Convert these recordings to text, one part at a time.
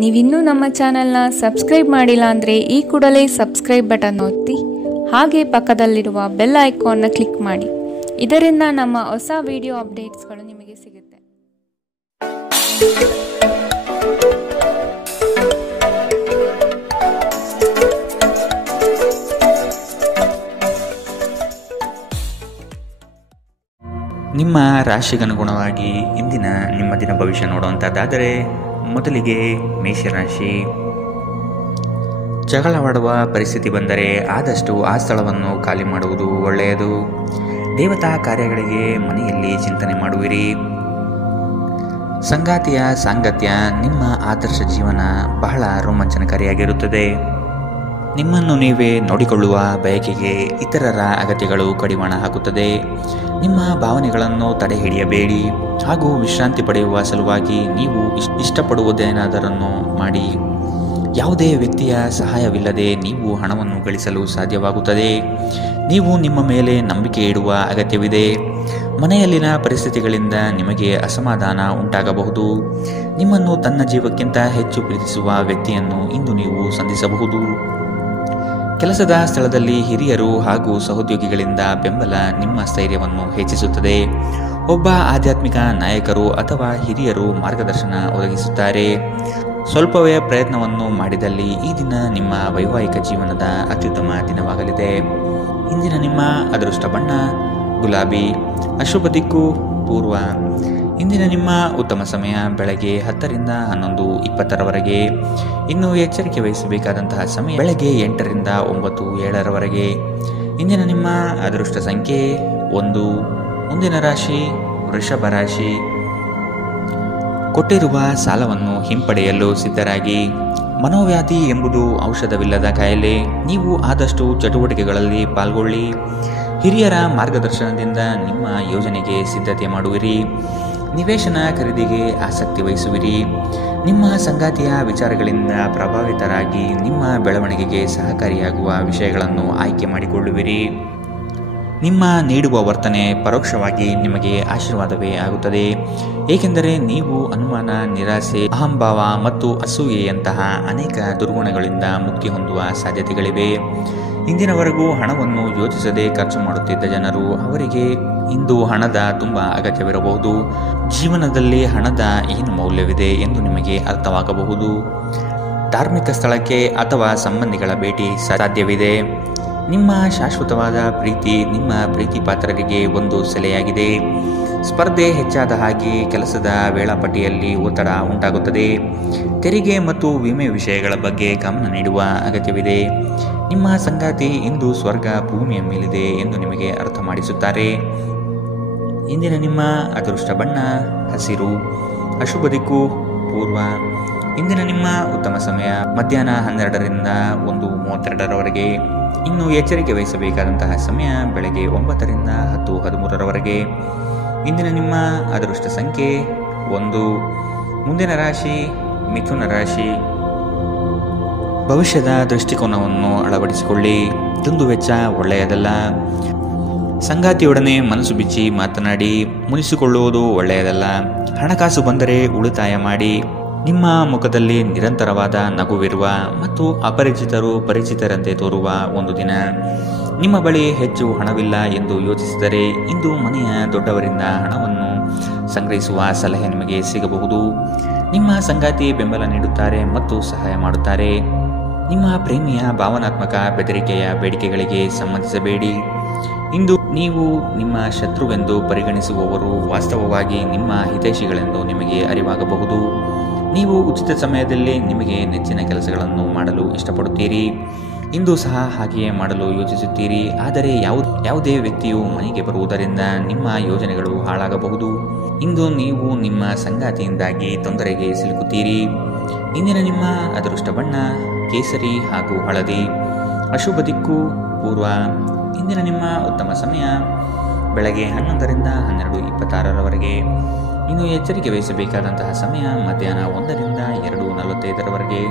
ನೀವಿನ್ನೂ ನಮ್ಮ ಚಾನೆಲ್ನ ಸಬ್ಸ್ಕ್ರೈಬ್ ಮಾಡಿಲ್ಲ ಅಂದರೆ ಈ ಕೂಡಲೇ ಸಬ್ಸ್ಕ್ರೈಬ್ ಬಟನ್ ಒತ್ತಿ ಹಾಗೆ ಪಕ್ಕದಲ್ಲಿರುವ ಬೆಲ್ ಐಕಾನ್ನ ಕ್ಲಿಕ್ ಮಾಡಿ. ಇದರಿಂದ ನಮ್ಮ ಹೊಸ ವಿಡಿಯೋ ಅಪ್ಡೇಟ್ಸ್ಗಳು ನಿಮಗೆ ಸಿಗುತ್ತೆ. ನಿಮ್ಮ ರಾಶಿಗನುಗುಣವಾಗಿ ಇಂದಿನ ನಿಮ್ಮ ದಿನ ಭವಿಷ್ಯ ನೋಡುವಂಥದ್ದಾದರೆ ಮೊದಲಿಗೆ ಮೇಷರಾಶಿ. ಜಗಳವಾಡುವ ಪರಿಸ್ಥಿತಿ ಬಂದರೆ ಆದಷ್ಟು ಆ ಸ್ಥಳವನ್ನು ಖಾಲಿ ಮಾಡುವುದು ಒಳ್ಳೆಯದು. ದೇವತಾ ಕಾರ್ಯಗಳಿಗೆ ಮನೆಯಲ್ಲಿ ಚಿಂತನೆ ಮಾಡುವಿರಿ. ಸಂಗಾತಿಯ ಸಾಂಗತ್ಯ ನಿಮ್ಮ ಆದರ್ಶ ಜೀವನ ಬಹಳ ರೋಮಾಂಚನಕಾರಿಯಾಗಿರುತ್ತದೆ. ನಿಮ್ಮನ್ನು ನೀವೇ ನೋಡಿಕೊಳ್ಳುವ ಬಯಕೆಗೆ ಇತರರ ಅಗತ್ಯಗಳು ಕಡಿವಾಣ ಹಾಕುತ್ತದೆ. ನಿಮ್ಮ ಭಾವನೆಗಳನ್ನು ತಡೆ ಹಿಡಿಯಬೇಡಿ ಹಾಗೂ ವಿಶ್ರಾಂತಿ ಪಡೆಯುವ ಸಲುವಾಗಿ ನೀವು ಇಷ್ಟಪಡುವುದೇನಾದರನ್ನು ಮಾಡಿ. ಯಾವುದೇ ವ್ಯಕ್ತಿಯ ಸಹಾಯವಿಲ್ಲದೆ ನೀವು ಹಣವನ್ನು ಗಳಿಸಲು ಸಾಧ್ಯವಾಗುತ್ತದೆ. ನೀವು ನಿಮ್ಮ ಮೇಲೆ ನಂಬಿಕೆ ಇಡುವ ಅಗತ್ಯವಿದೆ. ಮನೆಯಲ್ಲಿನ ಪರಿಸ್ಥಿತಿಗಳಿಂದ ನಿಮಗೆ ಅಸಮಾಧಾನ ಉಂಟಾಗಬಹುದು. ನಿಮ್ಮನ್ನು ತನ್ನ ಜೀವಕ್ಕಿಂತ ಹೆಚ್ಚು ಪ್ರೀತಿಸುವ ವ್ಯಕ್ತಿಯನ್ನು ಇಂದು ನೀವು ಸಂಧಿಸಬಹುದು. ಕೆಲಸದ ಸ್ಥಳದಲ್ಲಿ ಹಿರಿಯರು ಹಾಗೂ ಸಹೋದ್ಯೋಗಿಗಳಿಂದ ಬೆಂಬಲ ನಿಮ್ಮ ಸ್ಥೈರ್ಯವನ್ನು ಹೆಚ್ಚಿಸುತ್ತದೆ. ಒಬ್ಬ ಆಧ್ಯಾತ್ಮಿಕ ನಾಯಕರು ಅಥವಾ ಹಿರಿಯರು ಮಾರ್ಗದರ್ಶನ ಒದಗಿಸುತ್ತಾರೆ. ಸ್ವಲ್ಪವೇ ಪ್ರಯತ್ನವನ್ನು ಮಾಡಿದಲ್ಲಿ ಈ ದಿನ ನಿಮ್ಮ ವೈವಾಹಿಕ ಜೀವನದ ಅತ್ಯುತ್ತಮ ದಿನವಾಗಲಿದೆ. ಇಂದಿನ ನಿಮ್ಮ ಅದೃಷ್ಟ ಬಣ್ಣ ಗುಲಾಬಿ. ಅಶುಭ ದಿಕ್ಕು ಪೂರ್ವ. ಇಂದಿನ ನಿಮ್ಮ ಉತ್ತಮ ಸಮಯ ಬೆಳಗ್ಗೆ 10 ರಿಂದ 11:20ರವರೆಗೆ. ಇನ್ನು ಎಚ್ಚರಿಕೆ ವಹಿಸಬೇಕಾದಂತಹ ಸಮಯ ಬೆಳಗ್ಗೆ 8 ರಿಂದ 9, 7ರವರೆಗೆ. ಇಂದಿನ ನಿಮ್ಮ ಅದೃಷ್ಟ ಸಂಖ್ಯೆ 1. ಮುಂದಿನ ರಾಶಿ ವೃಷಭ ರಾಶಿ. ಕೊಟ್ಟಿರುವ ಸಾಲವನ್ನು ಹಿಂಪಡೆಯಲು ಸಿದ್ಧರಾಗಿ. ಮನೋವ್ಯಾಧಿ ಎಂಬುದು ಔಷಧವಿಲ್ಲದ ಕಾಯಿಲೆ. ನೀವು ಆದಷ್ಟು ಚಟುವಟಿಕೆಗಳಲ್ಲಿ ಪಾಲ್ಗೊಳ್ಳಿ. ಹಿರಿಯರ ಮಾರ್ಗದರ್ಶನದಿಂದ ನಿಮ್ಮ ಯೋಜನೆಗೆ ಸಿದ್ಧತೆ ಮಾಡುವಿರಿ. ನಿವೇಶನ ಖರೀದಿಗೆ ಆಸಕ್ತಿ ವಹಿಸುವಿರಿ. ನಿಮ್ಮ ಸಂಗಾತಿಯ ವಿಚಾರಗಳಿಂದ ಪ್ರಭಾವಿತರಾಗಿ ನಿಮ್ಮ ಬೆಳವಣಿಗೆಗೆ ಸಹಕಾರಿಯಾಗುವ ವಿಷಯಗಳನ್ನು ಆಯ್ಕೆ ಮಾಡಿಕೊಳ್ಳುವಿರಿ. ನಿಮ್ಮ ನೀಡುವ ವರ್ತನೆ ಪರೋಕ್ಷವಾಗಿ ನಿಮಗೆ ಆಶೀರ್ವಾದವೇ ಆಗುತ್ತದೆ. ಏಕೆಂದರೆ ನೀವು ಅನುಮಾನ, ನಿರಾಸೆ, ಅಹಂಭಾವ ಮತ್ತು ಅಸೂಯೆಯಂತಹ ಅನೇಕ ದುರ್ಗುಣಗಳಿಂದ ಮುಕ್ತಿ ಹೊಂದುವ ಸಾಧ್ಯತೆಗಳಿವೆ. ಇಂದಿನವರೆಗೂ ಹಣವನ್ನು ಯೋಚಿಸದೆ ಖರ್ಚು ಮಾಡುತ್ತಿದ್ದ ಜನರು ಅವರಿಗೆ ಇಂದು ಹಣದ ತುಂಬ ಅಗತ್ಯವಿರಬಹುದು. ಜೀವನದಲ್ಲಿ ಹಣದ ಏನು ಮೌಲ್ಯವಿದೆ ಎಂದು ನಿಮಗೆ ಅರ್ಥವಾಗಬಹುದು. ಧಾರ್ಮಿಕ ಸ್ಥಳಕ್ಕೆ ಅಥವಾ ಸಂಬಂಧಿಗಳ ಭೇಟಿ ಸಾಧ್ಯವಿದೆ. ನಿಮ್ಮ ಶಾಶ್ವತವಾದ ಪ್ರೀತಿ ನಿಮ್ಮ ಪ್ರೀತಿ ಪಾತ್ರರಿಗೆ ಒಂದು ಸೆಲೆಯಾಗಿದೆ. ಸ್ಪರ್ಧೆ ಹೆಚ್ಚಾದ ಹಾಗೆ ಕೆಲಸದ ವೇಳಾಪಟ್ಟಿಯಲ್ಲಿ ಒತ್ತಡ ಉಂಟಾಗುತ್ತದೆ. ತೆರಿಗೆ ಮತ್ತು ವಿಮೆ ವಿಷಯಗಳ ಬಗ್ಗೆ ಗಮನ ನೀಡುವ ಅಗತ್ಯವಿದೆ. ನಿಮ್ಮ ಸಂಗಾತಿ ಇಂದು ಸ್ವರ್ಗ ಭೂಮಿಯ ಮೇಲಿದೆ ಎಂದು ನಿಮಗೆ ಅರ್ಥ ಮಾಡಿಸುತ್ತಾರೆ. ಇಂದಿನ ನಿಮ್ಮ ಅದೃಷ್ಟ ಬಣ್ಣ ಹಸಿರು. ಅಶುಭ ದಿಕ್ಕು ಪೂರ್ವ. ಇಂದಿನ ನಿಮ್ಮ ಉತ್ತಮ ಸಮಯ ಮಧ್ಯಾಹ್ನ 12 ರಿಂದ 1:32ರವರೆಗೆ. ಇನ್ನು ಎಚ್ಚರಿಕೆ ವಹಿಸಬೇಕಾದಂತಹ ಸಮಯ ಬೆಳಗ್ಗೆ 9 ರಿಂದ 10:13ರವರೆಗೆ. ಇಂದಿನ ನಿಮ್ಮ ಅದೃಷ್ಟ ಸಂಖ್ಯೆ 1. ಮುಂದಿನ ರಾಶಿ ಮಿಥುನ ರಾಶಿ. ಭವಿಷ್ಯದ ದೃಷ್ಟಿಕೋನವನ್ನು ಅಳವಡಿಸಿಕೊಳ್ಳಿ. ದುಂದುವೆಚ್ಚ ಒಳ್ಳೆಯದಲ್ಲ. ಸಂಗಾತಿಯೊಡನೆ ಮನಸ್ಸು ಬಿಚ್ಚಿ ಮಾತನಾಡಿ. ಮುನಿಸಿಕೊಳ್ಳುವುದು ಒಳ್ಳೆಯದಲ್ಲ. ಹಣಕಾಸು ಬಂದರೆ ಉಳಿತಾಯ ಮಾಡಿ. ನಿಮ್ಮ ಮುಖದಲ್ಲಿ ನಿರಂತರವಾದ ನಗುವಿರುವ ಮತ್ತು ಅಪರಿಚಿತರು ಪರಿಚಿತರಂತೆ ತೋರುವ ಒಂದು ದಿನ. ನಿಮ್ಮ ಬಳಿ ಹೆಚ್ಚು ಹಣವಿಲ್ಲ ಎಂದು ಯೋಚಿಸಿದರೆ ಇಂದು ಮನೆಯ ದೊಡ್ಡವರಿಂದ ಹಣವನ್ನು ಸಂಗ್ರಹಿಸುವ ಸಲಹೆ ನಿಮಗೆ ಸಿಗಬಹುದು. ನಿಮ್ಮ ಸಂಗಾತಿ ಬೆಂಬಲ ನೀಡುತ್ತಾರೆ ಮತ್ತು ಸಹಾಯ ಮಾಡುತ್ತಾರೆ. ನಿಮ್ಮ ಪ್ರೇಮಿಯ ಭಾವನಾತ್ಮಕ ಬೆದರಿಕೆಯ ಬೇಡಿಕೆಗಳಿಗೆ ಸಂಬಂಧಿಸಬೇಡಿ. ಇಂದು ನೀವು ನಿಮ್ಮ ಶತ್ರುವೆಂದು ಪರಿಗಣಿಸುವವರು ವಾಸ್ತವವಾಗಿ ನಿಮ್ಮ ಹಿತೈಷಿಗಳೆಂದು ನಿಮಗೆ ಅರಿವಾಗಬಹುದು. ನೀವು ಉಚಿತ ಸಮಯದಲ್ಲಿ ನಿಮಗೆ ನೆಚ್ಚಿನ ಕೆಲಸಗಳನ್ನು ಮಾಡಲು ಇಷ್ಟಪಡುತ್ತೀರಿ. ಇಂದು ಸಹ ಹಾಗೆಯೇ ಮಾಡಲು ಯೋಚಿಸುತ್ತೀರಿ. ಆದರೆ ಯಾವುದೇ ವ್ಯಕ್ತಿಯು ಮನೆಗೆ ಬರುವುದರಿಂದ ನಿಮ್ಮ ಯೋಜನೆಗಳು ಹಾಳಾಗಬಹುದು. ಇಂದು ನೀವು ನಿಮ್ಮ ಸಂಗಾತಿಯಿಂದಾಗಿ ತೊಂದರೆಗೆ ಸಿಲುಕುತ್ತೀರಿ. ಇಂದಿನ ನಿಮ್ಮ ಅದೃಷ್ಟ ಬಣ್ಣ ಕೇಸರಿ ಹಾಗೂ ಹಳದಿ. ಅಶುಭ ದಿಕ್ಕು ಪೂರ್ವ. ಇಂದಿನ ನಿಮ್ಮ ಉತ್ತಮ ಸಮಯ ಬೆಳಗ್ಗೆ 11 ರಿಂದ 12:26ರವರೆಗೆ. ಇನ್ನು ಎಚ್ಚರಿಕೆ ವಹಿಸಬೇಕಾದಂತಹ ಸಮಯ ಮಧ್ಯಾಹ್ನ 1 ರಿಂದ 2:45ರವರೆಗೆ.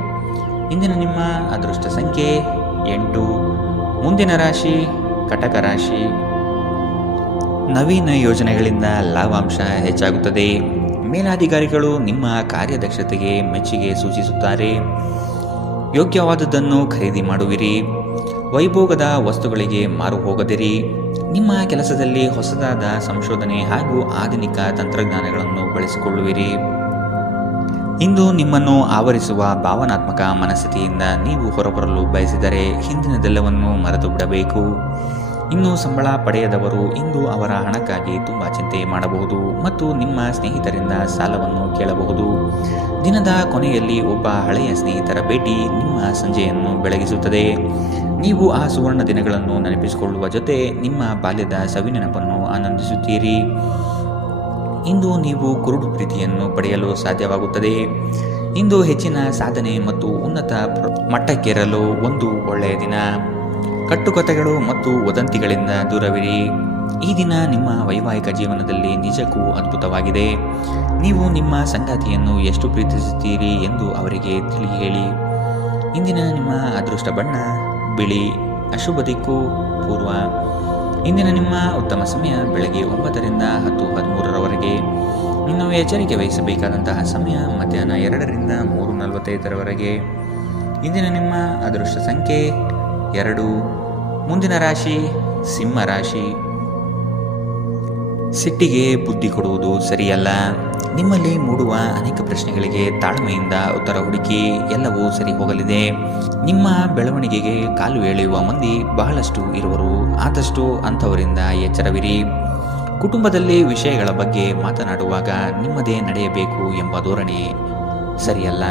ಇಂದಿನ ನಿಮ್ಮ ಅದೃಷ್ಟ ಸಂಖ್ಯೆ 8. ಮುಂದಿನ ರಾಶಿ ಕಟಕ ರಾಶಿ. ನವೀನ ಯೋಜನೆಗಳಿಂದ ಲಾಭಾಂಶ ಹೆಚ್ಚಾಗುತ್ತದೆ. ಮೇಲಾಧಿಕಾರಿಗಳು ನಿಮ್ಮ ಕಾರ್ಯದಕ್ಷತೆಗೆ ಮೆಚ್ಚುಗೆ ಸೂಚಿಸುತ್ತಾರೆ. ಯೋಗ್ಯವಾದದ್ದನ್ನು ಖರೀದಿ ಮಾಡುವಿರಿ. ವೈಭೋಗದ ವಸ್ತುಗಳಿಗೆ ಮಾರು ಹೋಗದಿರಿ. ನಿಮ್ಮ ಕೆಲಸದಲ್ಲಿ ಹೊಸದಾದ ಸಂಶೋಧನೆ ಹಾಗೂ ಆಧುನಿಕ ತಂತ್ರಜ್ಞಾನಗಳನ್ನು ಬಳಸಿಕೊಳ್ಳುವಿರಿ. ಇಂದು ನಿಮ್ಮನ್ನು ಆವರಿಸುವ ಭಾವನಾತ್ಮಕ ಮನಸ್ಥಿತಿಯಿಂದ ನೀವು ಹೊರಬರಲು ಬಯಸಿದರೆ ಹಿಂದಿನದೆಲ್ಲವನ್ನು ಮರೆತು ಬಿಡಬೇಕು. ಇನ್ನು ಸಂಬಳ ಪಡೆಯದವರು ಇಂದು ಅವರ ಹಣಕ್ಕಾಗಿ ತುಂಬ ಚಿಂತೆ ಮಾಡಬಹುದು ಮತ್ತು ನಿಮ್ಮ ಸ್ನೇಹಿತರಿಂದ ಸಾಲವನ್ನು ಕೇಳಬಹುದು. ದಿನದ ಕೊನೆಯಲ್ಲಿ ಒಬ್ಬ ಹಳೆಯ ಸ್ನೇಹಿತರ ಭೇಟಿ ನಿಮ್ಮ ಸಂಜೆಯನ್ನು ಬೆಳಗಿಸುತ್ತದೆ. ನೀವು ಆ ಸುವರ್ಣ ದಿನಗಳನ್ನು ನೆನಪಿಸಿಕೊಳ್ಳುವ ಜೊತೆ ನಿಮ್ಮ ಬಾಲ್ಯದ ಸವಿನೆನಪನ್ನು ಆನಂದಿಸುತ್ತೀರಿ. ಇಂದು ನೀವು ಕುರುಡು ಪ್ರೀತಿಯನ್ನು ಪಡೆಯಲು ಸಾಧ್ಯವಾಗುತ್ತದೆ. ಇಂದು ಹೆಚ್ಚಿನ ಸಾಧನೆ ಮತ್ತು ಉನ್ನತ ಮಟ್ಟಕ್ಕೇರಲು ಒಂದು ಒಳ್ಳೆಯ ದಿನ. ಕಟ್ಟುಕತೆಗಳು ಮತ್ತು ವದಂತಿಗಳಿಂದ ದೂರವಿರಿ. ಈ ದಿನ ನಿಮ್ಮ ವೈವಾಹಿಕ ಜೀವನದಲ್ಲಿ ನಿಜಕ್ಕೂ ಅದ್ಭುತವಾಗಿದೆ. ನೀವು ನಿಮ್ಮ ಸಂಗಾತಿಯನ್ನು ಎಷ್ಟು ಪ್ರೀತಿಸುತ್ತೀರಿ ಎಂದು ಅವರಿಗೆ ತಿಳಿ ಹೇಳಿ. ಇಂದಿನ ನಿಮ್ಮ ಅದೃಷ್ಟ ಬಣ್ಣ ಬಿಳಿ. ಅಶುಭ ದಿಕ್ಕು ಪೂರ್ವ. ಇಂದಿನ ನಿಮ್ಮ ಉತ್ತಮ ಸಮಯ ಬೆಳಗ್ಗೆ 9 ರಿಂದ 10:13 ಇನ್ನು ಎಚ್ಚರಿಕೆ ವಹಿಸಬೇಕಾದಂತಹ ಸಮಯ ಮಧ್ಯಾಹ್ನ 2 ರಿಂದ 3:45 ಇಂದಿನ ನಿಮ್ಮ ಅದೃಷ್ಟ ಸಂಖ್ಯೆ 2. ಮುಂದಿನ ರಾಶಿ ಸಿಂಹ ರಾಶಿ. ಸಿಟ್ಟಿಗೆ ಬುದ್ಧಿ ಕೊಡುವುದು ಸರಿಯಲ್ಲ. ನಿಮ್ಮಲ್ಲಿ ಮೂಡುವ ಅನೇಕ ಪ್ರಶ್ನೆಗಳಿಗೆ ತಾಳ್ಮೆಯಿಂದ ಉತ್ತರ ಹುಡುಕಿ. ಎಲ್ಲವೂ ಸರಿ ಹೋಗಲಿದೆ. ನಿಮ್ಮ ಬೆಳವಣಿಗೆಗೆ ಕಾಲು ಎಳೆಯುವ ಮಂದಿ ಬಹಳಷ್ಟು ಇರುವರು. ಆದಷ್ಟು ಅಂಥವರಿಂದ ಎಚ್ಚರವಿರಿ. ಕುಟುಂಬದಲ್ಲಿ ವಿಷಯಗಳ ಬಗ್ಗೆ ಮಾತನಾಡುವಾಗ ನಿಮ್ಮದೇ ನಡೆಯಬೇಕು ಎಂಬ ಧೋರಣೆ ಸರಿಯಲ್ಲ.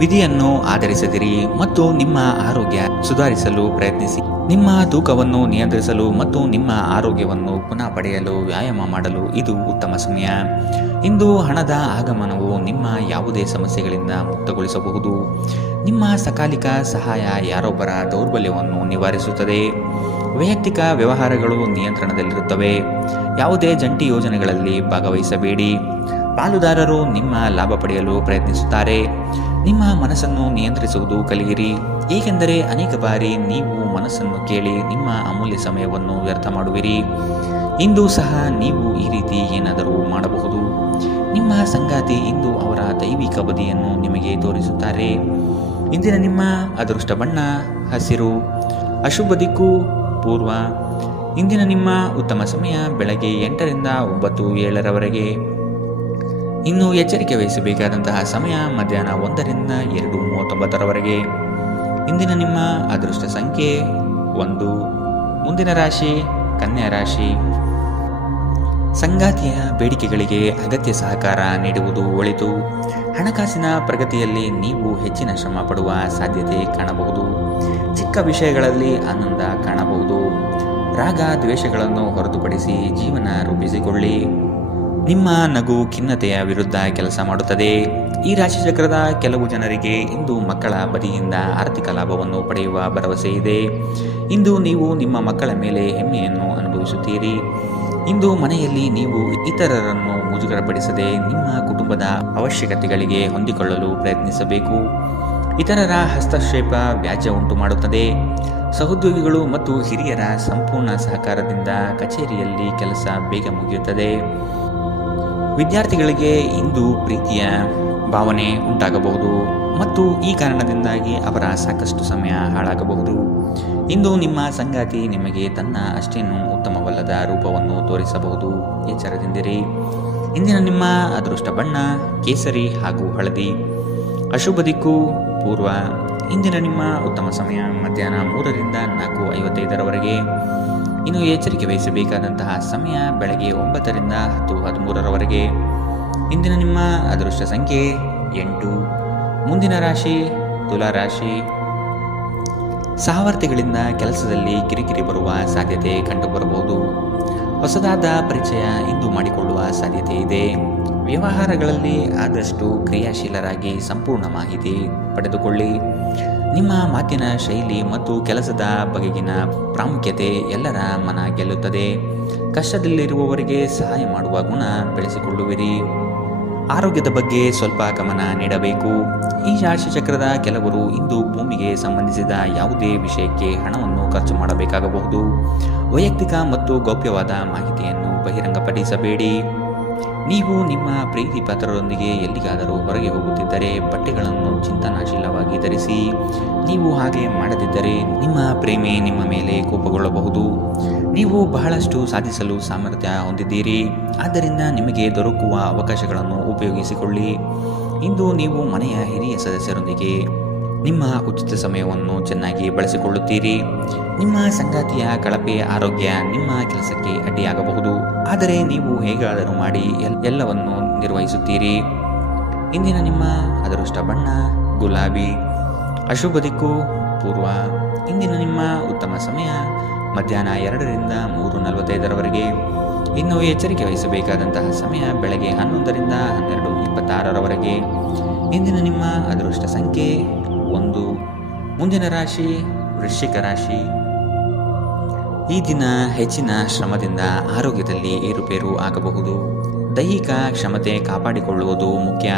ವಿಧಿಯನ್ನು ಆಧರಿಸದಿರಿ ಮತ್ತು ನಿಮ್ಮ ಆರೋಗ್ಯ ಸುಧಾರಿಸಲು ಪ್ರಯತ್ನಿಸಿ. ನಿಮ್ಮ ತೂಕವನ್ನು ನಿಯಂತ್ರಿಸಲು ಮತ್ತು ನಿಮ್ಮ ಆರೋಗ್ಯವನ್ನು ಪುನಃ ಪಡೆಯಲು ವ್ಯಾಯಾಮ ಮಾಡಲು ಇದು ಉತ್ತಮ ಸಮಯ. ಇಂದು ಹಣದ ಆಗಮನವು ನಿಮ್ಮ ಯಾವುದೇ ಸಮಸ್ಯೆಗಳಿಂದ ಮುಕ್ತಗೊಳಿಸಬಹುದು. ನಿಮ್ಮ ಸಕಾಲಿಕ ಸಹಾಯ ಯಾರೊಬ್ಬರ ದೌರ್ಬಲ್ಯವನ್ನು ನಿವಾರಿಸುತ್ತದೆ. ವೈಯಕ್ತಿಕ ವ್ಯವಹಾರಗಳು ನಿಯಂತ್ರಣದಲ್ಲಿರುತ್ತವೆ. ಯಾವುದೇ ಜಂಟಿ ಯೋಜನೆಗಳಲ್ಲಿ ಭಾಗವಹಿಸಬೇಡಿ. ಪಾಲುದಾರರು ನಿಮ್ಮ ಲಾಭ ಪಡೆಯಲು ಪ್ರಯತ್ನಿಸುತ್ತಾರೆ. ನಿಮ್ಮ ಮನಸ್ಸನ್ನು ನಿಯಂತ್ರಿಸುವುದು ಕಲಿಯಿರಿ, ಏಕೆಂದರೆ ಅನೇಕ ಬಾರಿ ನೀವು ಮನಸ್ಸನ್ನು ಕೇಳಿ ನಿಮ್ಮ ಅಮೂಲ್ಯ ಸಮಯವನ್ನು ವ್ಯರ್ಥ ಮಾಡುವಿರಿ. ಇಂದು ಸಹ ನೀವು ಈ ರೀತಿ ಏನಾದರೂ ಮಾಡಬಹುದು. ನಿಮ್ಮ ಸಂಗಾತಿ ಇಂದು ಅವರ ದೈವಿಕ ಬದಿಯನ್ನು ನಿಮಗೆ ತೋರಿಸುತ್ತಾರೆ. ಇಂದಿನ ನಿಮ್ಮ ಅದೃಷ್ಟ ಬಣ್ಣ ಹಸಿರು. ಅಶುಭ ದಿಕ್ಕು ಪೂರ್ವ. ಇಂದಿನ ನಿಮ್ಮ ಉತ್ತಮ ಸಮಯ ಬೆಳಗ್ಗೆ 8 ರಿಂದ 9:07 ಇನ್ನು ಎಚ್ಚರಿಕೆ ವಹಿಸಬೇಕಾದಂತಹ ಸಮಯ ಮಧ್ಯಾಹ್ನ 1 ರಿಂದ 2:39 ಇಂದಿನ ನಿಮ್ಮ ಅದೃಷ್ಟ ಸಂಖ್ಯೆ 1. ಮುಂದಿನ ರಾಶಿ ಕನ್ಯಾ ರಾಶಿ. ಸಂಗಾತಿಯ ಬೇಡಿಕೆಗಳಿಗೆ ಅಗತ್ಯ ಸಹಕಾರ ನೀಡುವುದು ಒಳಿತು. ಹಣಕಾಸಿನ ಪ್ರಗತಿಯಲ್ಲಿ ನೀವು ಹೆಚ್ಚಿನ ಶ್ರಮ ಪಡುವ ಸಾಧ್ಯತೆ ಕಾಣಬಹುದು. ಚಿಕ್ಕ ವಿಷಯಗಳಲ್ಲಿ ಆನಂದ ಕಾಣಬಹುದು. ರಾಗ ದ್ವೇಷಗಳನ್ನು ಹೊರತುಪಡಿಸಿ ಜೀವನ ರೂಪಿಸಿಕೊಳ್ಳಿ. ನಿಮ್ಮ ನಗು ಖಿನ್ನತೆಯ ವಿರುದ್ಧ ಕೆಲಸ ಮಾಡುತ್ತದೆ. ಈ ರಾಶಿಚಕ್ರದ ಕೆಲವು ಜನರಿಗೆ ಇಂದು ಮಕ್ಕಳ ಬದಿಯಿಂದ ಆರ್ಥಿಕ ಲಾಭವನ್ನು ಪಡೆಯುವ ಭರವಸೆ ಇದೆ. ಇಂದು ನೀವು ನಿಮ್ಮ ಮಕ್ಕಳ ಮೇಲೆ ಹೆಮ್ಮೆಯನ್ನು ಅನುಭವಿಸುತ್ತೀರಿ. ಇಂದು ಮನೆಯಲ್ಲಿ ನೀವು ಇತರರನ್ನು ಮುಜುಗರಪಡಿಸದೆ ನಿಮ್ಮ ಕುಟುಂಬದ ಅವಶ್ಯಕತೆಗಳಿಗೆ ಹೊಂದಿಕೊಳ್ಳಲು ಪ್ರಯತ್ನಿಸಬೇಕು. ಇತರರ ಹಸ್ತಕ್ಷೇಪ ವ್ಯಾಜ್ಯ ಉಂಟು ಮಾಡುತ್ತದೆ. ಸಹೋದ್ಯೋಗಿಗಳು ಮತ್ತು ಹಿರಿಯರ ಸಂಪೂರ್ಣ ಸಹಕಾರದಿಂದ ಕಚೇರಿಯಲ್ಲಿ ಕೆಲಸ ಬೇಗ ಮುಗಿಯುತ್ತದೆ. ವಿದ್ಯಾರ್ಥಿಗಳಿಗೆ ಇಂದು ಪ್ರೀತಿಯ ಭಾವನೆ ಉಂಟಾಗಬಹುದು ಮತ್ತು ಈ ಕಾರಣದಿಂದಾಗಿ ಅವರ ಸಾಕಷ್ಟು ಸಮಯ ಹಾಳಾಗಬಹುದು. ಇಂದು ನಿಮ್ಮ ಸಂಗಾತಿ ನಿಮಗೆ ತನ್ನ ಅಷ್ಟೇನೂ ಉತ್ತಮವಲ್ಲದ ರೂಪವನ್ನು ತೋರಿಸಬಹುದು. ಎಚ್ಚರದಿಂದಿರಿ. ಇಂದಿನ ನಿಮ್ಮ ಅದೃಷ್ಟ ಬಣ್ಣ ಕೇಸರಿ ಹಾಗೂ ಹಳದಿ. ಅಶುಭ ದಿಕ್ಕು ಪೂರ್ವ. ಇಂದಿನ ನಿಮ್ಮ ಉತ್ತಮ ಸಮಯ ಮಧ್ಯಾಹ್ನ 3 ರಿಂದ 4:55 ಇನ್ನು ಎಚ್ಚರಿಕೆ ವಹಿಸಬೇಕಾದಂತಹ ಸಮಯ ಬೆಳಗ್ಗೆ 9 ರಿಂದ 10:13 ಇಂದಿನ ನಿಮ್ಮ ಅದೃಷ್ಟ ಸಂಖ್ಯೆ 8. ಮುಂದಿನ ರಾಶಿ ತುಲಾ ರಾಶಿ. ಸಹವರ್ತಿಗಳಿಂದ ಕೆಲಸದಲ್ಲಿ ಕಿರಿಕಿರಿ ಬರುವ ಸಾಧ್ಯತೆ ಕಂಡುಬರಬಹುದು. ಹೊಸದಾದ ಪರಿಚಯ ಇಂದು ಮಾಡಿಕೊಳ್ಳುವ ಸಾಧ್ಯತೆ ಇದೆ. ವ್ಯವಹಾರಗಳಲ್ಲಿ ಆದಷ್ಟು ಕ್ರಿಯಾಶೀಲರಾಗಿ ಸಂಪೂರ್ಣ ಮಾಹಿತಿ ಪಡೆದುಕೊಳ್ಳಿ. ನಿಮ್ಮ ಮಾತಿನ ಶೈಲಿ ಮತ್ತು ಕೆಲಸದ ಬಗೆಗಿನ ಪ್ರಾಮುಖ್ಯತೆ ಎಲ್ಲರ ಮನ ಗೆಲ್ಲುತ್ತದೆ. ಕಷ್ಟದಲ್ಲಿರುವವರಿಗೆ ಸಹಾಯ ಮಾಡುವ ಗುಣ ಬೆಳೆಸಿಕೊಳ್ಳುವಿರಿ. ಆರೋಗ್ಯದ ಬಗ್ಗೆ ಸ್ವಲ್ಪ ಗಮನ ನೀಡಬೇಕು. ಈ ರಾಶಿಚಕ್ರದ ಕೆಲವರು ಇಂದು ಭೂಮಿಗೆ ಸಂಬಂಧಿಸಿದ ಯಾವುದೇ ವಿಷಯಕ್ಕೆ ಹಣವನ್ನು ಖರ್ಚು ಮಾಡಬೇಕಾಗಬಹುದು. ವೈಯಕ್ತಿಕ ಮತ್ತು ಗೌಪ್ಯವಾದ ಮಾಹಿತಿಯನ್ನು ಬಹಿರಂಗಪಡಿಸಬೇಡಿ. ನೀವು ನಿಮ್ಮ ಪ್ರೀತಿ ಪಾತ್ರರೊಂದಿಗೆ ಎಲ್ಲಿಗಾದರೂ ಹೊರಗೆ ಹೋಗುತ್ತಿದ್ದರೆ ಬಟ್ಟೆಗಳನ್ನು ಚಿಂತನಾಶೀಲವಾಗಿ ಧರಿಸಿ. ನೀವು ಹಾಗೆ ಮಾಡದಿದ್ದರೆ ನಿಮ್ಮ ಪ್ರೇಮಿ ನಿಮ್ಮ ಮೇಲೆ ಕೋಪಗೊಳ್ಳಬಹುದು. ನೀವು ಬಹಳಷ್ಟು ಸಾಧಿಸಲು ಸಾಮರ್ಥ್ಯ ಹೊಂದಿದ್ದೀರಿ, ಆದ್ದರಿಂದ ನಿಮಗೆ ದೊರಕುವ ಅವಕಾಶಗಳನ್ನು ಉಪಯೋಗಿಸಿಕೊಳ್ಳಿ. ಇಂದು ನೀವು ಮನೆಯ ಹಿರಿಯ ಸದಸ್ಯರೊಂದಿಗೆ ನಿಮ್ಮ ಉಚಿತ ಸಮಯವನ್ನು ಚೆನ್ನಾಗಿ ಬಳಸಿಕೊಳ್ಳುತ್ತೀರಿ. ನಿಮ್ಮ ಸಂಗಾತಿಯ ಕಳಪೆ ಆರೋಗ್ಯ ನಿಮ್ಮ ಕೆಲಸಕ್ಕೆ ಅಡ್ಡಿಯಾಗಬಹುದು, ಆದರೆ ನೀವು ಹೇಗಾದರೂ ಮಾಡಿ ಎಲ್ಲವನ್ನು ನಿರ್ವಹಿಸುತ್ತೀರಿ. ಇಂದಿನ ನಿಮ್ಮ ಅದೃಷ್ಟ ಬಣ್ಣ ಗುಲಾಬಿ. ಅಶುಭ ದಿಕ್ಕು ಪೂರ್ವ. ಇಂದಿನ ನಿಮ್ಮ ಉತ್ತಮ ಸಮಯ ಮಧ್ಯಾಹ್ನ 2ರಿಂದ 3:45ರವರೆಗೆ. ಇನ್ನು ಎಚ್ಚರಿಕೆ ವಹಿಸಬೇಕಾದಂತಹ ಸಮಯ ಬೆಳಗ್ಗೆ 11ರಿಂದ 12:26ರವರೆಗೆ. ಇಂದಿನ ನಿಮ್ಮ ಅದೃಷ್ಟ ಸಂಖ್ಯೆ 1. ಮುಂದಿನ ರಾಶಿ ವೃಶ್ಚಿಕ ರಾಶಿ. ಈ ದಿನ ಹೆಚ್ಚಿನ ಶ್ರಮದಿಂದ ಆರೋಗ್ಯದಲ್ಲಿ ಏರುಪೇರು ಆಗಬಹುದು. ದೈಹಿಕ ಕ್ಷಮತೆ ಕಾಪಾಡಿಕೊಳ್ಳುವುದು ಮುಖ್ಯ.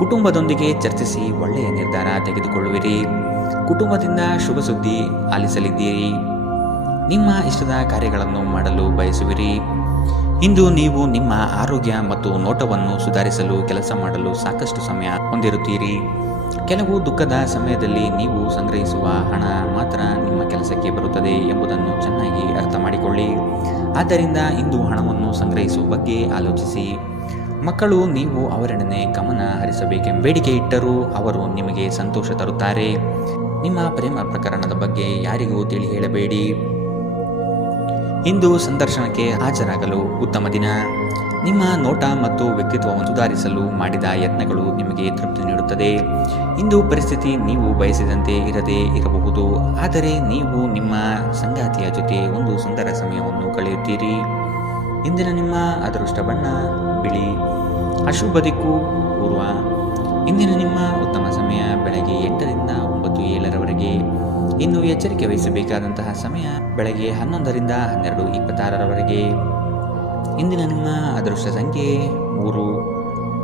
ಕುಟುಂಬದೊಂದಿಗೆ ಚರ್ಚಿಸಿ ಒಳ್ಳೆಯ ನಿರ್ಧಾರ ತೆಗೆದುಕೊಳ್ಳುವಿರಿ. ಕುಟುಂಬದಿಂದ ಶುಭ ಸುದ್ದಿ ಆಲಿಸಲಿದ್ದೀರಿ. ನಿಮ್ಮ ಇಷ್ಟದ ಕಾರ್ಯಗಳನ್ನು ಮಾಡಲು ಬಯಸುವಿರಿ. ಇಂದು ನೀವು ನಿಮ್ಮ ಆರೋಗ್ಯ ಮತ್ತು ನೋಟವನ್ನು ಸುಧಾರಿಸಲು ಕೆಲಸ ಮಾಡಲು ಸಾಕಷ್ಟು ಸಮಯ ಹೊಂದಿರುತ್ತೀರಿ. ಕೆಲವು ದುಃಖದ ಸಮಯದಲ್ಲಿ ನೀವು ಸಂಗ್ರಹಿಸುವ ಹಣ ಮಾತ್ರ ನಿಮ್ಮ ಕೆಲಸಕ್ಕೆ ಬರುತ್ತದೆ ಎಂಬುದನ್ನು ಚೆನ್ನಾಗಿ ಅರ್ಥ ಮಾಡಿಕೊಳ್ಳಿ. ಆದ್ದರಿಂದ ಇಂದು ಹಣವನ್ನು ಸಂಗ್ರಹಿಸುವ ಬಗ್ಗೆ ಆಲೋಚಿಸಿ. ಮಕ್ಕಳು ನೀವು ಅವರೆಡನೆ ಗಮನ ಹರಿಸಬೇಕೆಂಬ ಬೇಡಿಕೆ ಇಟ್ಟರೂ ಅವರು ನಿಮಗೆ ಸಂತೋಷ ತರುತ್ತಾರೆ. ನಿಮ್ಮ ಪ್ರೇಮ ಪ್ರಕರಣದ ಬಗ್ಗೆ ಯಾರಿಗೂ ತಿಳಿ ಹೇಳಬೇಡಿ. ಇಂದು ಸಂದರ್ಶನಕ್ಕೆ ಹಾಜರಾಗಲು ಉತ್ತಮ ದಿನ. ನಿಮ್ಮ ನೋಟ ಮತ್ತು ವ್ಯಕ್ತಿತ್ವವನ್ನು ಸುಧಾರಿಸಲು ಮಾಡಿದ ಯತ್ನಗಳು ನಿಮಗೆ ತೃಪ್ತಿ ನೀಡುತ್ತದೆ. ಇಂದು ಪರಿಸ್ಥಿತಿ ನೀವು ಬಯಸಿದಂತೆ ಇರದೇ ಇರಬಹುದು, ಆದರೆ ನೀವು ನಿಮ್ಮ ಸಂಗಾತಿಯ ಜೊತೆ ಒಂದು ಸುಂದರ ಸಮಯವನ್ನು ಕಳೆಯುತ್ತೀರಿ. ಇಂದಿನ ನಿಮ್ಮ ಅದೃಷ್ಟ ಬಣ್ಣ ಬಿಳಿ. ಅಶುಭ ದಿಕ್ಕು ಪೂರ್ವ. ಇಂದಿನ ನಿಮ್ಮ ಉತ್ತಮ ಸಮಯ ಬೆಳಗ್ಗೆ 8ರಿಂದ 9:07ರವರೆಗೆ. ಇನ್ನು ಎಚ್ಚರಿಕೆ ವಹಿಸಬೇಕಾದಂತಹ ಸಮಯ ಬೆಳಗ್ಗೆ 11ರಿಂದ 12:26ರವರೆಗೆ. ಇಂದಿನ ನಿಮ್ಮ ಅದೃಷ್ಟ ಸಂಖ್ಯೆ 3.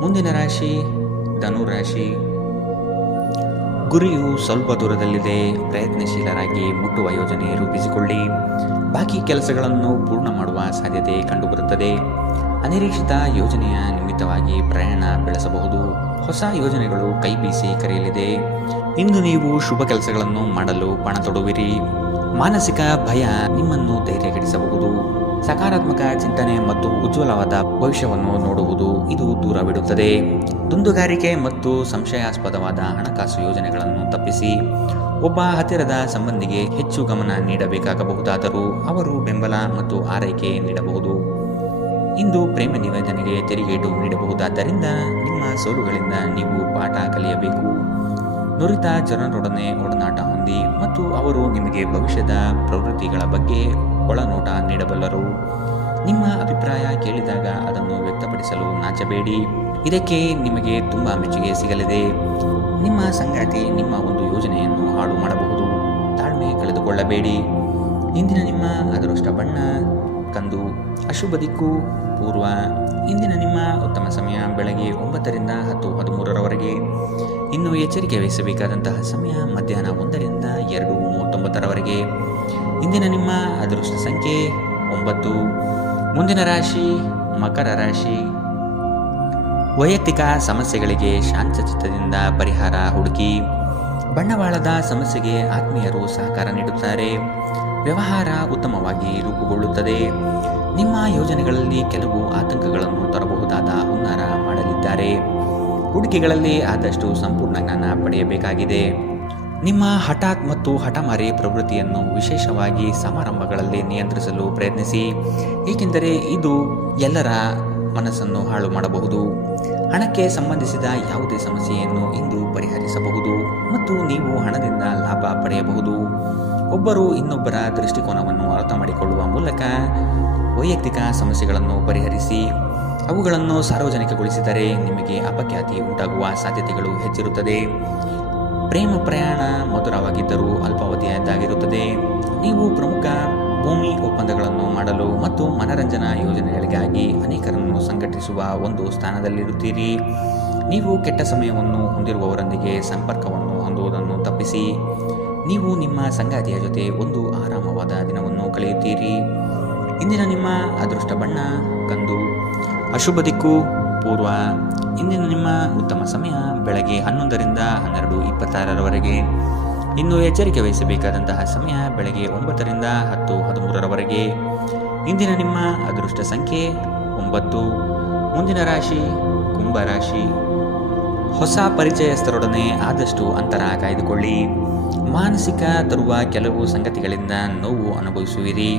ಮುಂದಿನ ರಾಶಿ ಧನುರಾಶಿ. ಗುರಿಯು ಸ್ವಲ್ಪ ದೂರದಲ್ಲಿದೆ. ಪ್ರಯತ್ನಶೀಲರಾಗಿ ಮುಟ್ಟುವ ಯೋಜನೆ ರೂಪಿಸಿಕೊಳ್ಳಿ. ಬಾಕಿ ಕೆಲಸಗಳನ್ನು ಪೂರ್ಣ ಮಾಡುವ ಸಾಧ್ಯತೆ ಕಂಡುಬರುತ್ತದೆ. ಅನಿರೀಕ್ಷಿತ ಯೋಜನೆಯ ನಿಮಿತ್ತವಾಗಿ ಪ್ರಯಾಣ ಬೆಳೆಸಬಹುದು. ಹೊಸ ಯೋಜನೆಗಳು ಕೈ ಬೀಸಿ ಕರೆಯಲಿದೆ. ಇಂದು ನೀವು ಶುಭ ಕೆಲಸಗಳನ್ನು ಮಾಡಲು ಪಣ ತೊಡುವಿರಿ. ಮಾನಸಿಕ ಭಯ ನಿಮ್ಮನ್ನು ಧೈರ್ಯಗೆಡಿಸಬಹುದು. ಸಕಾರಾತ್ಮಕ ಚಿಂತನೆ ಮತ್ತು ಉಜ್ವಲವಾದ ಭವಿಷ್ಯವನ್ನು ನೋಡುವುದು ಇದು ದೂರವಿಡುತ್ತದೆ. ದುಂದುಗಾರಿಕೆ ಮತ್ತು ಸಂಶಯಾಸ್ಪದವಾದ ಹಣಕಾಸು ಯೋಜನೆಗಳನ್ನು ತಪ್ಪಿಸಿ. ಒಬ್ಬ ಹತ್ತಿರದ ಸಂಬಂಧಿಗೆ ಹೆಚ್ಚು ಗಮನ ನೀಡಬೇಕಾಗಬಹುದಾದರೂ ಅವರು ಬೆಂಬಲ ಮತ್ತು ಆರೈಕೆ ನೀಡಬಹುದು. ಇಂದು ಪ್ರೇಮ ನಿವೇದನೆಗೆ ತೆರಿಗೇಟು ನೀಡಬಹುದಾದ್ದರಿಂದ ನಿಮ್ಮ ಸೋಲುಗಳಿಂದ ನೀವು ಪಾಠ ಕಲಿಯಬೇಕು. ನುರಿತ ಜನರೊಡನೆ ಒಡನಾಟ ಹೊಂದಿ ಮತ್ತು ಅವರು ನಿಮಗೆ ಭವಿಷ್ಯದ ಪ್ರವೃತ್ತಿಗಳ ಬಗ್ಗೆ ಒಳನೋಟ ನೀಡಬಲ್ಲರು. ನಿಮ್ಮ ಅಭಿಪ್ರಾಯ ಕೇಳಿದಾಗ ಅದನ್ನು ವ್ಯಕ್ತಪಡಿಸಲು ನಾಚಬೇಡಿ. ಇದಕ್ಕೆ ನಿಮಗೆ ತುಂಬ ಮೆಚ್ಚುಗೆ ಸಿಗಲಿದೆ. ನಿಮ್ಮ ಸಂಗಾತಿ ನಿಮ್ಮ ಒಂದು ಯೋಜನೆಯನ್ನು ಹಾಳು ಮಾಡಬಹುದು. ತಾಳ್ಮೆ ಕಳೆದುಕೊಳ್ಳಬೇಡಿ. ಇಂದಿನ ನಿಮ್ಮ ಅದೃಷ್ಟ ಬಣ್ಣ ಕಂದು. ಅಶುಭ ದಿಕ್ಕು ಪೂರ್ವ. ಇಂದಿನ ನಿಮ್ಮ ಉತ್ತಮ ಸಮಯ ಬೆಳಗ್ಗೆ 9ರಿಂದ 10:13ರವರೆಗೆ. ಇನ್ನು ಎಚ್ಚರಿಕೆ ವಹಿಸಬೇಕಾದಂತಹ ಸಮಯ ಮಧ್ಯಾಹ್ನ 1ರಿಂದ 2:39ರವರೆಗೆ. ಇಂದಿನ ನಿಮ್ಮ ಅದೃಷ್ಟ ಸಂಖ್ಯೆ 9. ಮುಂದಿನ ರಾಶಿ ಮಕರ ರಾಶಿ. ವೈಯಕ್ತಿಕ ಸಮಸ್ಯೆಗಳಿಗೆ ಶಾಂತಚಿತ್ತದಿಂದ ಪರಿಹಾರ ಹುಡುಕಿ. ಬಂಡವಾಳದ ಸಮಸ್ಯೆಗೆ ಆತ್ಮೀಯರು ಸಹಕಾರ ನೀಡುತ್ತಾರೆ. ವ್ಯವಹಾರ ಉತ್ತಮವಾಗಿ ರೂಪುಗೊಳ್ಳುತ್ತದೆ. ನಿಮ್ಮ ಯೋಜನೆಗಳಲ್ಲಿ ಕೆಲವು ಆತಂಕಗಳನ್ನು ತರಬಹುದಾದ ಹುನ್ನಾರ ಮಾಡಲಿದ್ದಾರೆ. ಹೂಡಿಕೆಗಳಲ್ಲಿ ಆದಷ್ಟು ಸಂಪೂರ್ಣ ಜ್ಞಾನ ಪಡೆಯಬೇಕಾಗಿದೆ. ನಿಮ್ಮ ಹಠಾತ್ ಮತ್ತು ಹಠಮಾರಿ ಪ್ರವೃತ್ತಿಯನ್ನು ವಿಶೇಷವಾಗಿ ಸಮಾರಂಭಗಳಲ್ಲಿ ನಿಯಂತ್ರಿಸಲು ಪ್ರಯತ್ನಿಸಿ, ಏಕೆಂದರೆ ಇದು ಎಲ್ಲರ ಮನಸ್ಸನ್ನು ಹಾಳು ಮಾಡಬಹುದು. ಹಣಕ್ಕೆ ಸಂಬಂಧಿಸಿದ ಯಾವುದೇ ಸಮಸ್ಯೆಯನ್ನು ಇಂದು ಪರಿಹರಿಸಬಹುದು ಮತ್ತು ನೀವು ಹಣದಿಂದ ಲಾಭ ಪಡೆಯಬಹುದು. ಒಬ್ಬರು ಇನ್ನೊಬ್ಬರ ದೃಷ್ಟಿಕೋನವನ್ನು ಅರ್ಥ ಮಾಡಿಕೊಳ್ಳುವ ಮೂಲಕ ವೈಯಕ್ತಿಕ ಸಮಸ್ಯೆಗಳನ್ನು ಪರಿಹರಿಸಿ. ಅವುಗಳನ್ನು ಸಾರ್ವಜನಿಕಗೊಳಿಸಿದರೆ ನಿಮಗೆ ಅಪಖ್ಯಾತಿ ಉಂಟಾಗುವ ಸಾಧ್ಯತೆಗಳು ಹೆಚ್ಚಿರುತ್ತದೆ. ಪ್ರೇಮ ಪ್ರಯಾಣ ಮಧುರವಾಗಿದ್ದರೂ ಅಲ್ಪಾವಧಿಯದ್ದಾಗಿರುತ್ತದೆ. ನೀವು ಪ್ರಮುಖ ಭೂಮಿ ಒಪ್ಪಂದಗಳನ್ನು ಮಾಡಲು ಮತ್ತು ಮನರಂಜನಾ ಯೋಜನೆಗಳಿಗಾಗಿ ಅನೇಕರನ್ನು ಸಂಘಟಿಸುವ ಒಂದು ಸ್ಥಾನದಲ್ಲಿರುತ್ತೀರಿ. ನೀವು ಕೆಟ್ಟ ಸಮಯವನ್ನು ಹೊಂದಿರುವವರೊಂದಿಗೆ ಸಂಪರ್ಕವನ್ನು ಹೊಂದುವುದನ್ನು ತಪ್ಪಿಸಿ. ನೀವು ನಿಮ್ಮ ಸಂಗಾತಿಯ ಜೊತೆ ಒಂದು ಆರಾಮವಾದ ದಿನವನ್ನು ಕಳೆಯುತ್ತೀರಿ. ಇಂದಿನ ನಿಮ್ಮ ಅದೃಷ್ಟ ಬಣ್ಣ ಕಂದು. ಅಶುಭ ದಿಕ್ಕು ಪೂರ್ವ. ಇಂದಿನ ನಿಮ್ಮ ಉತ್ತಮ ಸಮಯ ಬೆಳಗ್ಗೆ 11ರಿಂದ 12:26ರವರೆಗೆ. ಇನ್ನು ಎಚ್ಚರಿಕೆ ವಹಿಸಬೇಕಾದಂತಹ ಸಮಯ ಬೆಳಗ್ಗೆ 9ರಿಂದ 10:13ರವರೆಗೆ. ಇಂದಿನ ನಿಮ್ಮ ಅದೃಷ್ಟ ಸಂಖ್ಯೆ 9. ಮುಂದಿನ ರಾಶಿ ಕುಂಭರಾಶಿ. ಹೊಸ ಪರಿಚಯಸ್ಥರೊಡನೆ ಆದಷ್ಟು ಅಂತರ ಕಾಯ್ದುಕೊಳ್ಳಿ. ಮಾನಸಿಕ ತರುವ ಕೆಲವು ಸಂಗತಿಗಳಿಂದ ನೋವು ಅನುಭವಿಸುವಿರಿ.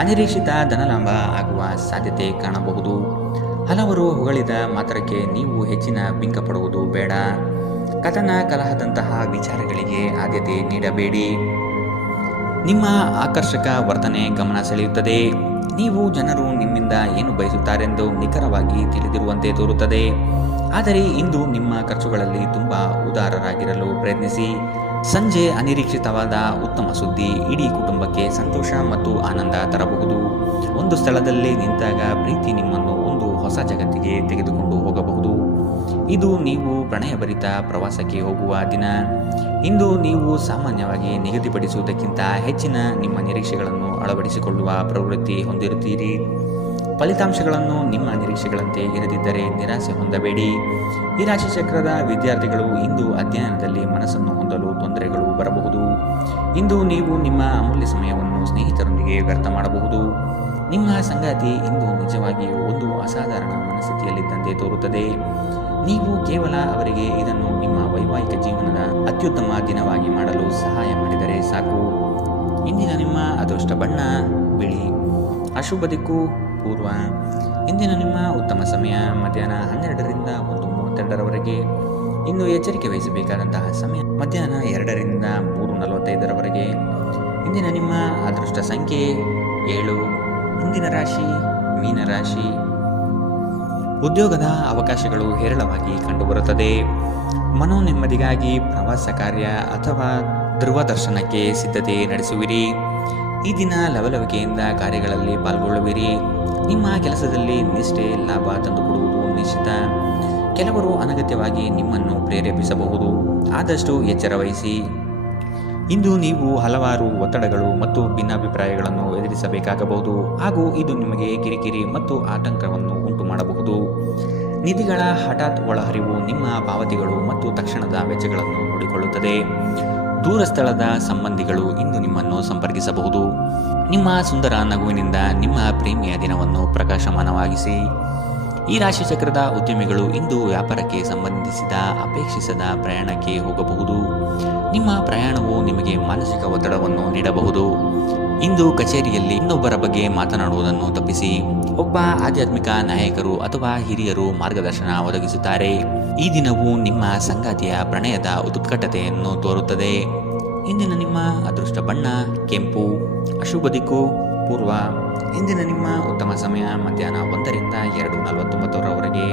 ಅನಿರೀಕ್ಷಿತ ಧನಲಾಭ ಆಗುವ ಸಾಧ್ಯತೆ ಕಾಣಬಹುದು. ಹಲವರು ಹೊಗಳಿದ ಮಾತ್ರಕ್ಕೆ ನೀವು ಹೆಚ್ಚಿನ ಬಿಂಕ ಪಡುವುದು ಬೇಡ. ಕಥನ ಕಲಹದಂತಹ ವಿಚಾರಗಳಿಗೆ ಆದ್ಯತೆ ನೀಡಬೇಡಿ. ನಿಮ್ಮ ಆಕರ್ಷಕ ವರ್ತನೆ ಗಮನ ಸೆಳೆಯುತ್ತದೆ. ನೀವು ಜನರು ನಿಮ್ಮಿಂದ ಏನು ಬಯಸುತ್ತಾರೆಂದು ನಿಖರವಾಗಿ ತಿಳಿದಿರುವಂತೆ ತೋರುತ್ತದೆ. ಆದರೆ ಇಂದು ನಿಮ್ಮ ಖರ್ಚುಗಳಲ್ಲಿ ತುಂಬ ಉದಾರರಾಗಿರಲು ಪ್ರಯತ್ನಿಸಿ. ಸಂಜೆ ಅನಿರೀಕ್ಷಿತವಾದ ಉತ್ತಮ ಸುದ್ದಿ ಇಡೀ ಕುಟುಂಬಕ್ಕೆ ಸಂತೋಷ ಮತ್ತು ಆನಂದ ತರಬಹುದು. ಒಂದು ಸ್ಥಳದಲ್ಲಿ ನಿಂತಾಗ ಪ್ರೀತಿ ನಿಮ್ಮನ್ನು ಒಂದು ಹೊಸ ಜಗತ್ತಿಗೆ ತೆಗೆದುಕೊಂಡು ಹೋಗಬಹುದು. ಇದು ನೀವು ಪ್ರಣಯಭರಿತ ಪ್ರವಾಸಕ್ಕೆ ಹೋಗುವ ದಿನ. ಇಂದು ನೀವು ಸಾಮಾನ್ಯವಾಗಿ ನಿಗದಿಪಡಿಸುವುದಕ್ಕಿಂತ ಹೆಚ್ಚಿನ ನಿಮ್ಮ ನಿರೀಕ್ಷೆಗಳನ್ನು ಅಳವಡಿಸಿಕೊಳ್ಳುವ ಪ್ರವೃತ್ತಿ ಹೊಂದಿರುತ್ತೀರಿ. ಫಲಿತಾಂಶಗಳನ್ನು ನಿಮ್ಮ ನಿರೀಕ್ಷೆಗಳಂತೆ ಇರದಿದ್ದರೆ ನಿರಾಸೆ ಹೊಂದಬೇಡಿ. ಈ ರಾಶಿಚಕ್ರದ ವಿದ್ಯಾರ್ಥಿಗಳು ಇಂದು ಅಧ್ಯಯನದಲ್ಲಿ ಮನಸ್ಸನ್ನು ಹೊಂದಲು ತೊಂದರೆಗಳು ಬರಬಹುದು. ಇಂದು ನೀವು ನಿಮ್ಮ ಅಮೂಲ್ಯ ಸಮಯವನ್ನು ಸ್ನೇಹಿತರೊಂದಿಗೆ ವ್ಯರ್ಥ ಮಾಡಬಹುದು. ನಿಮ್ಮ ಸಂಗಾತಿ ಇಂದು ನಿಜವಾಗಿಯೂ ಒಂದು ಅಸಾಧಾರಣ ಮನಸ್ಥಿತಿಯಲ್ಲಿದ್ದಂತೆ ತೋರುತ್ತದೆ. ನೀವು ಕೇವಲ ಅವರಿಗೆ ಇದನ್ನು ನಿಮ್ಮ ವೈವಾಹಿಕ ಜೀವನದ ಅತ್ಯುತ್ತಮ ದಿನವಾಗಿ ಮಾಡಲು ಸಹಾಯ ಮಾಡಿದರೆ ಸಾಕು. ಇಂದಿನ ನಿಮ್ಮ ಅದೃಷ್ಟ ಬಣ್ಣ ಬಿಳಿ. ಅಶುಭ ದಿಕ್ಕು ಪೂರ್ವ. ಇಂದಿನ ನಿಮ್ಮ ಉತ್ತಮ ಸಮಯ ಮಧ್ಯಾಹ್ನ 12ರಿಂದ 1:32ರವರೆಗೆ. ಇನ್ನು ಎಚ್ಚರಿಕೆ ವಹಿಸಬೇಕಾದಂತಹ ಸಮಯ ಮಧ್ಯಾಹ್ನ 2ರಿಂದ 3:45ರವರೆಗೆ. ಇಂದಿನ ನಿಮ್ಮ ಅದೃಷ್ಟ ಸಂಖ್ಯೆ 7. ಮುಂದಿನ ರಾಶಿ ಮೀನರಾಶಿ. ಉದ್ಯೋಗದ ಅವಕಾಶಗಳು ಹೇರಳವಾಗಿ ಕಂಡುಬರುತ್ತದೆ. ಮನೋನೆಮ್ಮದಿಗಾಗಿ ಪ್ರವಾಸ ಕಾರ್ಯ ಅಥವಾ ಧ್ರುವದರ್ಶನಕ್ಕೆ ಸಿದ್ಧತೆ ನಡೆಸುವಿರಿ. ಈ ದಿನ ಲವಲವಿಕೆಯಿಂದ ಕಾರ್ಯಗಳಲ್ಲಿ ಪಾಲ್ಗೊಳ್ಳುವಿರಿ. ನಿಮ್ಮ ಕೆಲಸದಲ್ಲಿ ನಿಷ್ಠೆ ಲಾಭ ತಂದುಕೊಡುವುದು ನಿಶ್ಚಿತ. ಕೆಲವರು ಅನಗತ್ಯವಾಗಿ ನಿಮ್ಮನ್ನು ಪ್ರೇರೇಪಿಸಬಹುದು. ಆದಷ್ಟು ಎಚ್ಚರ ವಹಿಸಿ. ಇಂದು ನೀವು ಹಲವಾರು ಒತ್ತಡಗಳು ಮತ್ತು ಭಿನ್ನಾಭಿಪ್ರಾಯಗಳನ್ನು ಎದುರಿಸಬೇಕಾಗಬಹುದು ಹಾಗೂ ಇದು ನಿಮಗೆ ಕಿರಿಕಿರಿ ಮತ್ತು ಆತಂಕವನ್ನು ಉಂಟು ಮಾಡಬಹುದು. ನಿಧಿಗಳ ಹಠಾತ್ ಒಳಹರಿವು ನಿಮ್ಮ ಪಾವತಿಗಳು ಮತ್ತು ತಕ್ಷಣದ ವೆಚ್ಚಗಳನ್ನು ನೋಡಿಕೊಳ್ಳುತ್ತದೆ. ದೂರ ಸ್ಥಳದ ಸಂಬಂಧಿಗಳು ಇಂದು ನಿಮ್ಮನ್ನು ಸಂಪರ್ಕಿಸಬಹುದು. ನಿಮ್ಮ ಸುಂದರ ನಗುವಿನಿಂದ ನಿಮ್ಮ ಪ್ರೇಮಿಯ ದಿನವನ್ನು ಪ್ರಕಾಶಮಾನವಾಗಿಸಿ. ಈ ರಾಶಿಚಕ್ರದ ಉದ್ಯಮಿಗಳು ಇಂದು ವ್ಯಾಪಾರಕ್ಕೆ ಸಂಬಂಧಿಸಿದ ಅಪೇಕ್ಷಿಸದ ಪ್ರಯಾಣಕ್ಕೆ ಹೋಗಬಹುದು. ನಿಮ್ಮ ಪ್ರಯಾಣವು ನಿಮಗೆ ಮಾನಸಿಕ ಒತ್ತಡವನ್ನು ನೀಡಬಹುದು. ಇಂದು ಕಚೇರಿಯಲ್ಲಿ ಇನ್ನೊಬ್ಬರ ಬಗ್ಗೆ ಮಾತನಾಡುವುದನ್ನು ತಪ್ಪಿಸಿ. ಒಬ್ಬ ಆಧ್ಯಾತ್ಮಿಕ ನಾಯಕರು ಅಥವಾ ಹಿರಿಯರು ಮಾರ್ಗದರ್ಶನ ಒದಗಿಸುತ್ತಾರೆ. ಈ ದಿನವು ನಿಮ್ಮ ಸಂಗಾತಿಯ ಪ್ರಣಯದ ಉತ್ಕಟತೆಯನ್ನು ತೋರುತ್ತದೆ. ಇಂದಿನ ನಿಮ್ಮ ಅದೃಷ್ಟ ಬಣ್ಣ ಕೆಂಪು. ಅಶುಭ ದಿಕ್ಕು ಪೂರ್ವ. ಇಂದಿನ ನಿಮ್ಮ ಉತ್ತಮ ಸಮಯ ಮಧ್ಯಾಹ್ನ 1ರಿಂದ 2:49ರವರೆಗೆ.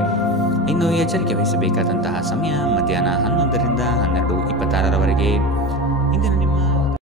ಇನ್ನು ಎಚ್ಚರಿಕೆ ವಹಿಸಬೇಕಾದಂತಹ ಸಮಯ ಮಧ್ಯಾಹ್ನ 11ರಿಂದ 12:26ರವರೆಗೆ. ಇಂದಿನ ನಿಮ್ಮ